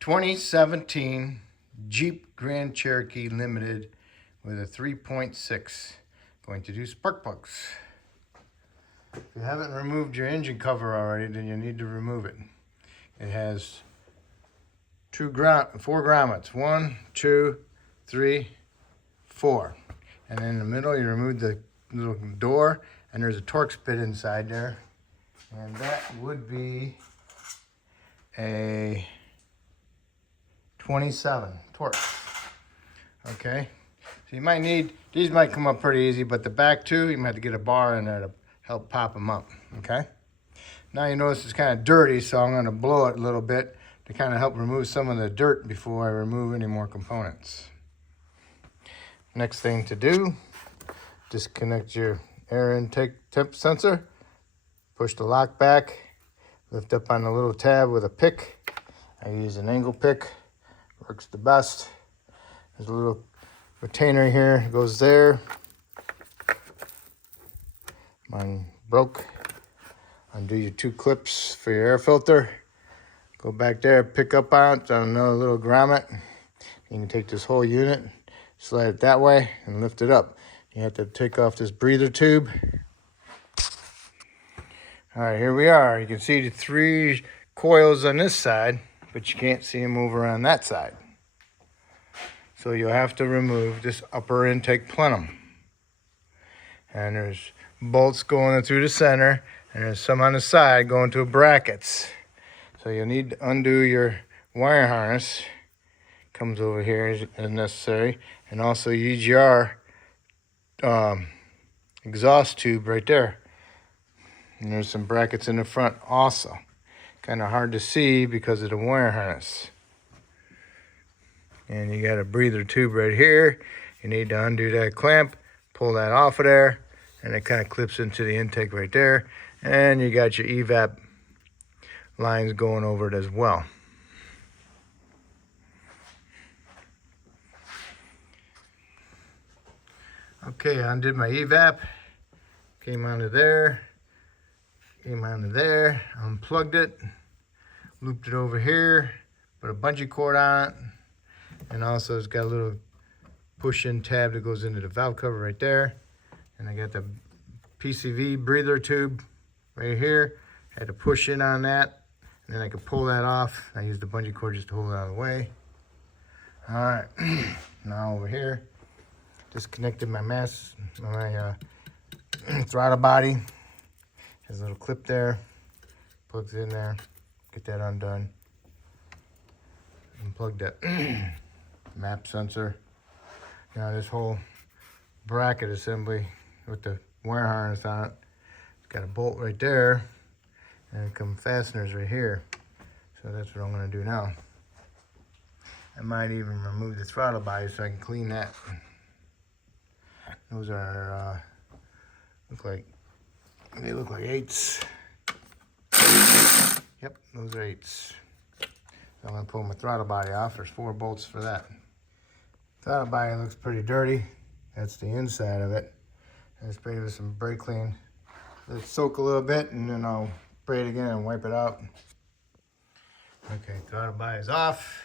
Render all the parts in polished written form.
2017 Jeep Grand Cherokee Limited with a 3.6. Going to do spark plugs. If you haven't removed your engine cover already, then you need to remove it. It has four grommets. 1, 2, 3, 4. And in the middle, you remove the little door, and there's a Torx bit inside there. And that would be a 27 Torx. Okay, so you might need, these might come up pretty easy, but the back two, you might have to get a bar in there to help pop them up. Okay, now you notice it's kind of dirty, so I'm going to blow it a little bit to kind of help remove some of the dirt before I remove any more components. Next thing to do, disconnect your air intake temp sensor, push the lock back, lift up on the little tab with a pick. I use an angle pick, works the best. There's a little retainer here, it goes there. Mine broke. Undo your 2 clips for your air filter. Go back there, pick up on it, on another little grommet. You can take this whole unit, slide it that way, and lift it up. You have to take off this breather tube. All right, here we are. You can see the 3 coils on this side, but you can't see them over on that side. So you'll have to remove this upper intake plenum. And there's bolts going through the center, and there's some on the side going to brackets. So you'll need to undo your wire harness. Comes over here as necessary. And also EGR exhaust tube right there. And there's some brackets in the front also. Kind of hard to see because of the wire harness. And you got a breather tube right here. You need to undo that clamp, pull that off of there, and it kind of clips into the intake right there. And you got your evap lines going over it as well. Okay, I undid my evap, came onto there, unplugged it, looped it over here, put a bungee cord on it, and also it's got a little push-in tab that goes into the valve cover right there. And I got the PCV breather tube right here. Had to push in on that, and then I could pull that off. I used the bungee cord just to hold it out of the way. All right, now over here, disconnected my throttle body. Has a little clip there, plugs in there, get that undone. Unplug that map sensor. Now this whole bracket assembly with the wire harness on it, it's got a bolt right there, and some fasteners right here. So that's what I'm gonna do now. I might even remove the throttle body so I can clean that. Those are, they look like 8s. Yep, those are 8s. So I'm gonna pull my throttle body off. There's 4 bolts for that. Throttle body looks pretty dirty. That's the inside of it. I sprayed it with some brake clean. Let it soak a little bit, and then I'll spray it again and wipe it out. Okay, throttle body is off.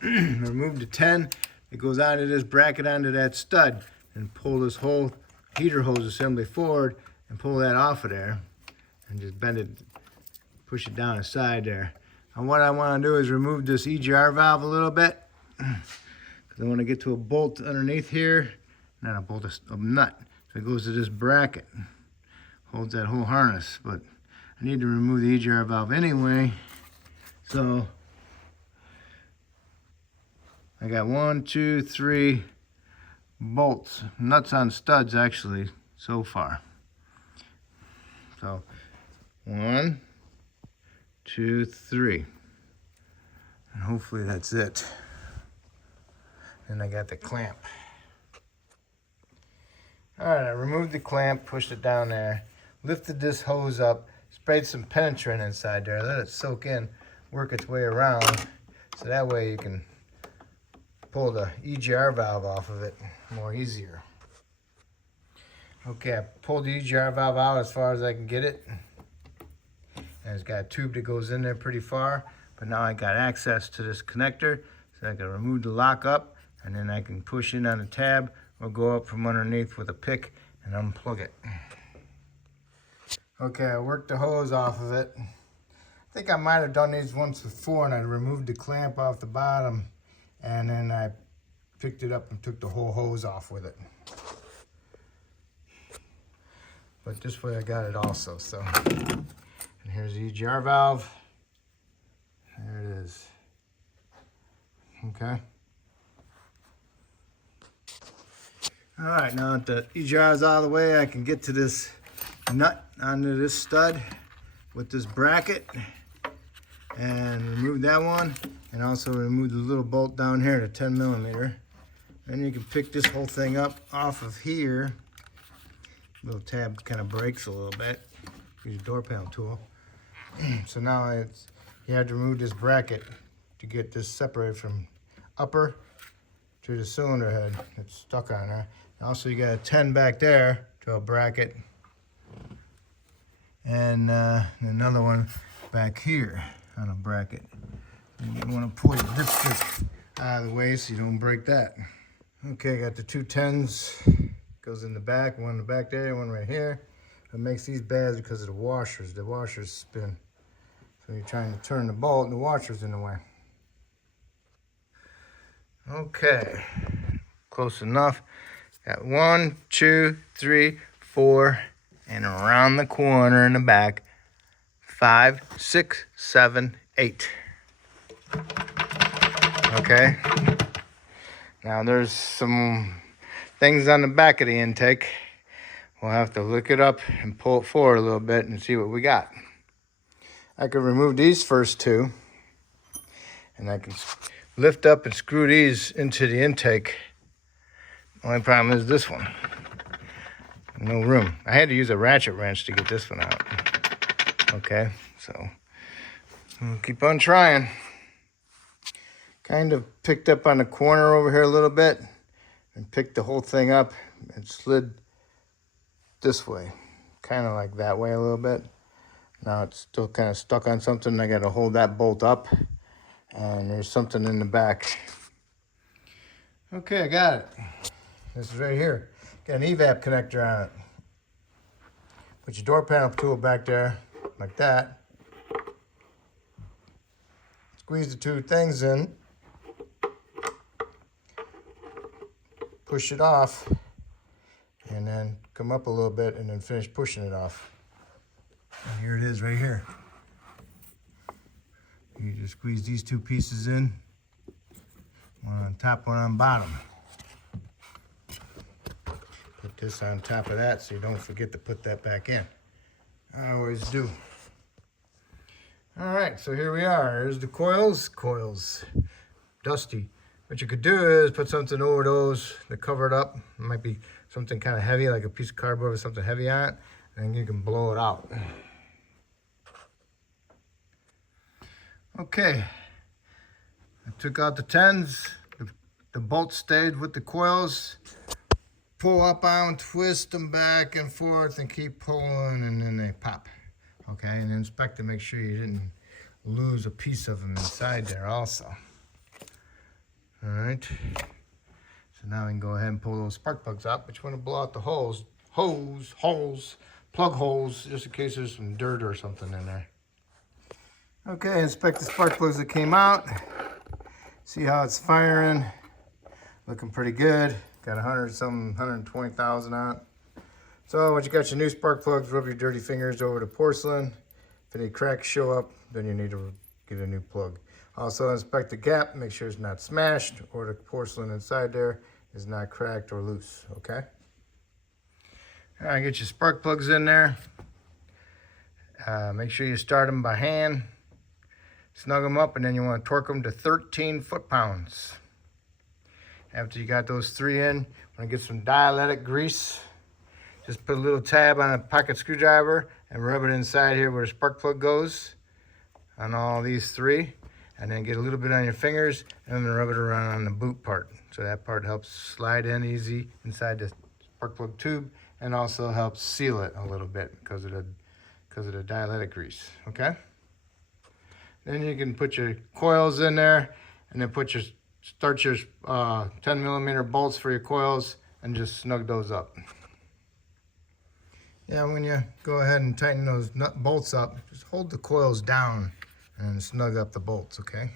Remove the 10. It goes onto this bracket onto that stud, and pull this whole heater hose assembly forward and pull that off of there, and just bend it, push it down the side there. And what I want to do is remove this EGR valve a little bit, because I want to get to a bolt underneath here. Not a bolt, a nut. So it goes to this bracket, holds that whole harness. But I need to remove the EGR valve anyway. So I got 1, 2, 3 bolts, nuts on studs actually so far. So 1, 2, 3, and hopefully that's it. Then I got the clamp. All right, I removed the clamp, pushed it down there, lifted this hose up, sprayed some penetrant inside there, let it soak in, work its way around, so that way you can pull the EGR valve off of it more easier. Okay, I pulled the EGR valve out as far as I can get it. And it's got a tube that goes in there pretty far. but now I got access to this connector, so I can remove the lock up, and then I can push in on the tab or go up from underneath with a pick and unplug it. Okay, I worked the hose off of it. I think I might have done these once before, and I removed the clamp off the bottom, and then I picked it up and took the whole hose off with it. But this way I got it also, so. And here's the EGR valve. There it is. Okay. All right, now that the EGR is out of the way, I can get to this nut onto this stud with this bracket and remove that one, and also remove the little bolt down here, the 10 millimeter. Then you can pick this whole thing up off of here. Little tab kind of breaks a little bit. Use a door panel tool. So now you have to remove this bracket to get this separated from upper to the cylinder head that's stuck on there. And also you got a 10 back there to a bracket, and another one back here on a bracket. And you want to pull your dipstick out of the way so you don't break that. Okay, I got the two 10s. Goes in the back, one in the back there, one right here. It makes these bad because of the washers. The washers spin. So you're trying to turn the bolt and the washer's in the way. Okay, close enough. Got 1, 2, 3, 4, and around the corner in the back, 5, 6, 7, 8. Okay. Now there's some things on the back of the intake. We'll have to look it up and pull it forward a little bit and see what we got. I can remove these first two, and I can lift up and screw these into the intake. Only problem is this one. No room. I had to use a ratchet wrench to get this one out. Okay, so we'll keep on trying. Kind of picked up on the corner over here a little bit and picked the whole thing up and slid this way, kind of like that way a little bit. Now it's still kind of stuck on something. I got to hold that bolt up, and there's something in the back. Okay, I got it. This is right here. Got an evap connector on it. Put your door panel tool back there like that. Squeeze the two things in. Push it off, and then come up a little bit and then finish pushing it off. And here it is right here. You just squeeze these two pieces in, one on top, one on bottom. Put this on top of that so you don't forget to put that back in. I always do. All right, so here we are. Here's the coils. Coils, dusty. What you could do is put something over those to cover it up. It might be something kind of heavy, like a piece of cardboard with something heavy on it, and then you can blow it out. Okay, I took out the 10s. The bolts stayed with the coils. Pull up on, twist them back and forth, and keep pulling, and then they pop. Okay, and inspect to make sure you didn't lose a piece of them inside there also. All right, so now we can go ahead and pull those spark plugs out, but you want to blow out the holes, plug holes, just in case there's some dirt or something in there. Okay, inspect the spark plugs that came out. See how it's firing. Looking pretty good. Got 120,000 on it. So once you got your new spark plugs, rub your dirty fingers over the porcelain. If any cracks show up, then you need to get a new plug. Also inspect the gap, make sure it's not smashed or the porcelain inside there is not cracked or loose, okay? All right, get your spark plugs in there. Make sure you start them by hand. Snug them up, and then you want to torque them to 13 foot-pounds. After you got those three in, you want to get some dielectric grease. Just put a little tab on a pocket screwdriver and rub it inside here where the spark plug goes on all these three. And then get a little bit on your fingers and then rub it around on the boot part. So that part helps slide in easy inside the spark plug tube, and also helps seal it a little bit because of the dielectric grease, okay? Then you can put your coils in there, and then start your 10mm bolts for your coils, and just snug those up. Yeah, when you go ahead and tighten those bolts up, just hold the coils down and snug up the bolts, okay?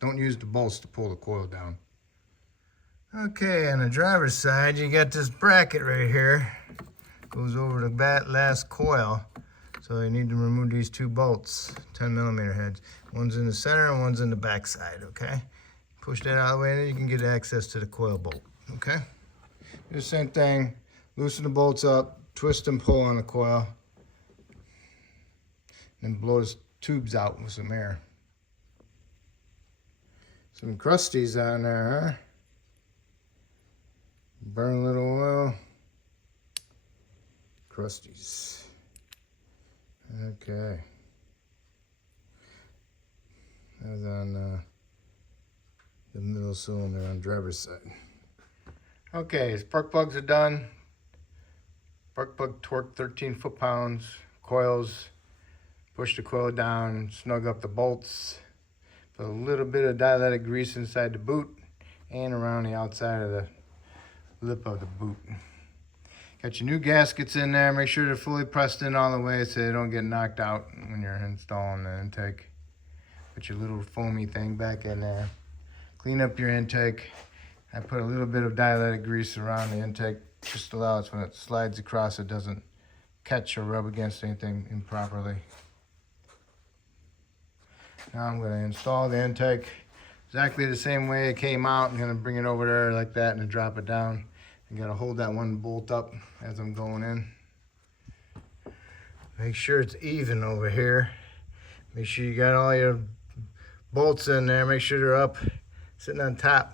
Don't use the bolts to pull the coil down. Okay, on the driver's side, you got this bracket right here. Goes over the last coil. So you need to remove these two bolts, 10mm heads. One's in the center and one's in the back side, okay? Push that out of the way and then you can get access to the coil bolt, okay? Do the same thing, loosen the bolts up, twist and pull on the coil, and blow the tubes out with some air. Some crusties on there, huh? Burn a little oil. Crusties. Okay. That's on the middle cylinder on driver's side. Okay, spark plugs are done. Spark plug torque 13 foot-pounds. Coils, push the coil down, snug up the bolts. Put a little bit of dielectric grease inside the boot and around the outside of the lip of the boot. Got your new gaskets in there. Make sure they're fully pressed in all the way so they don't get knocked out when you're installing the intake. Put your little foamy thing back in there. Clean up your intake. I put a little bit of dielectric grease around the intake. Just allows when it slides across it doesn't catch or rub against anything improperly. Now I'm going to install the intake exactly the same way it came out. I'm going to bring it over there like that and drop it down. You got to hold that one bolt up as I'm going in. Make sure it's even over here. Make sure you got all your bolts in there. Make sure they're up, sitting on top.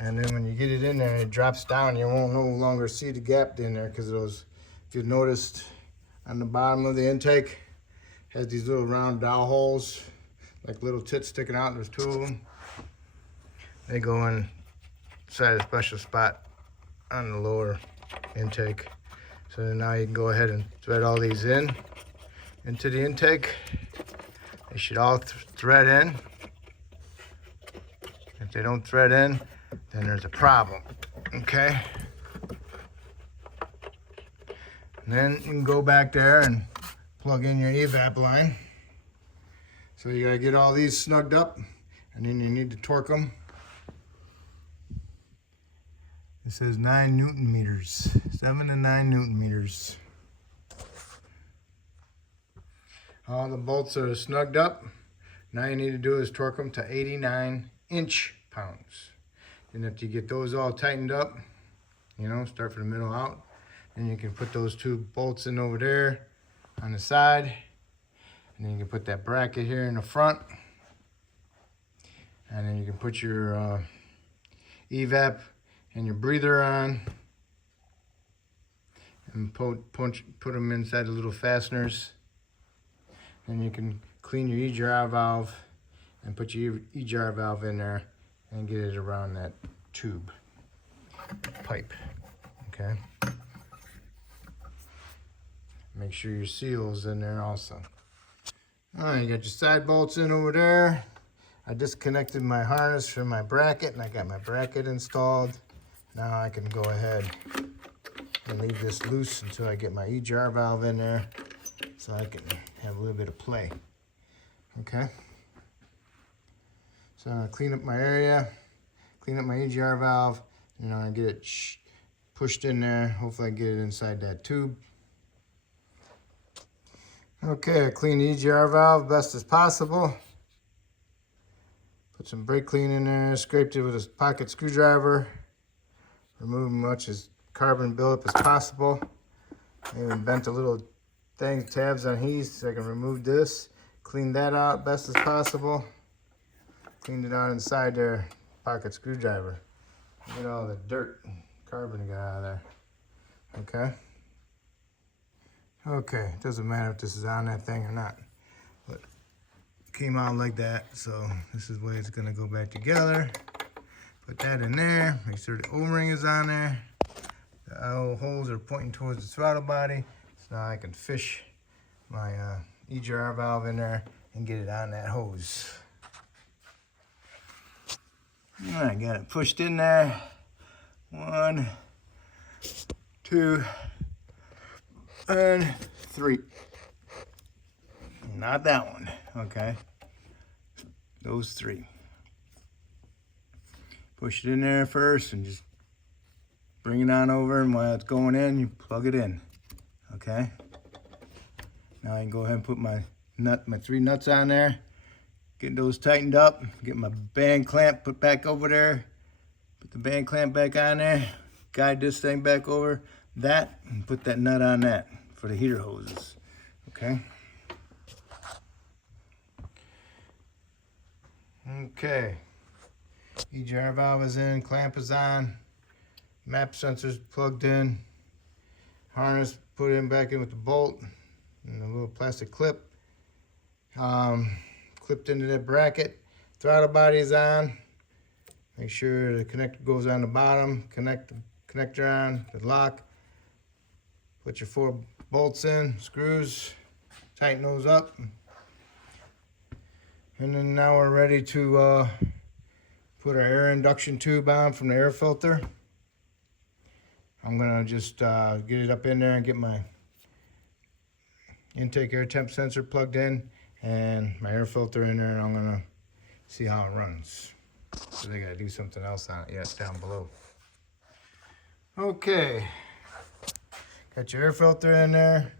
And then when you get it in there, it drops down. You won't no longer see the gap in there because those, if you've noticed on the bottom of the intake, has these little round dowel holes, like little tits sticking out. There's two of them. They go inside a special spot on the lower intake. So now you can go ahead and thread all these into the intake. They should all thread in. If they don't thread in, then there's a problem, okay? And then you can go back there and plug in your evap line. So you gotta get all these snugged up, and then you need to torque them. It says 9 Newton meters, 7 to 9 Newton meters. All the bolts are snugged up. Now you need to do is torque them to 89 inch-pounds. And if you get those all tightened up, you know, start from the middle out, then you can put those two bolts in over there on the side. And then you can put that bracket here in the front. And then you can put your evap and your breather on, and put them inside the little fasteners. Then you can clean your EGR valve and put your EGR valve in there and get it around that tube pipe, okay? Make sure your seal's in there also. All right, you got your side bolts in over there. I disconnected my harness from my bracket and I got my bracket installed. Now I can go ahead and leave this loose until I get my EGR valve in there so I can have a little bit of play, okay? So I'm gonna clean up my area, clean up my EGR valve, and I'm gonna get it pushed in there. Hopefully I get it inside that tube. Okay, I clean the EGR valve best as possible. Put some brake clean in there, scraped it with a pocket screwdriver. Remove as much as carbon buildup as possible. Even bent a little tabs on these so I can remove this. Clean that out best as possible. Cleaned it out inside there, pocket screwdriver. Get all the dirt, carbon got out of there. Okay. Okay, it doesn't matter if this is on that thing or not. But it came out like that, so this is the way it's gonna go back together. Put that in there, make sure the O-ring is on there. The holes are pointing towards the throttle body. So now I can fish my EGR valve in there and get it on that hose. All right, got it pushed in there. 1, 2, and 3. Not that one, okay? Those 3. Push it in there first and just bring it on over, and while it's going in, you plug it in, okay? Now I can go ahead and put my 3 nuts on there, get those tightened up, get my band clamp put back over there, put the band clamp back on there, guide this thing back over that, and put that nut on that for the heater hoses, okay? Okay, EGR valve is in, clamp is on, map sensors plugged in, harness put in back in with the bolt, and a little plastic clip clipped into that bracket. Throttle body is on. Make sure the connector goes on the bottom. Connect the connector on the lock. Put your 4 bolts in, screws, tighten those up. And then now we're ready to put our air induction tube on from the air filter. I'm gonna just get it up in there and get my intake air temp sensor plugged in and my air filter in there, and I'm gonna see how it runs. So they gotta do something else on it yet down below. Okay, got your air filter in there,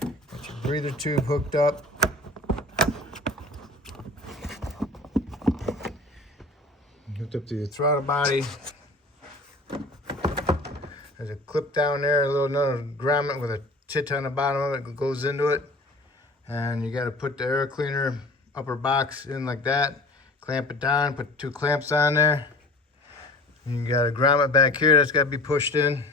got your breather tube hooked up. Hooked up to your throttle body. There's a clip down there, another grommet with a tit on the bottom of it that goes into it. And you got to put the air cleaner upper box in like that. Clamp it down, put 2 clamps on there. And you got a grommet back here that's got to be pushed in.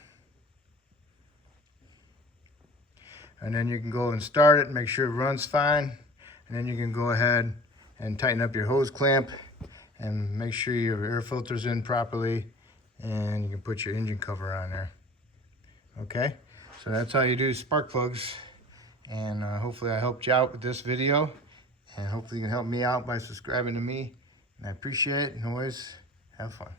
And then you can go and start it, make sure it runs fine. And then you can go ahead and tighten up your hose clamp and make sure your air filter's in properly. And you can put your engine cover on there. Okay, so that's how you do spark plugs. And hopefully I helped you out with this video. And hopefully you can help me out by subscribing to me. And I appreciate it, and always have fun.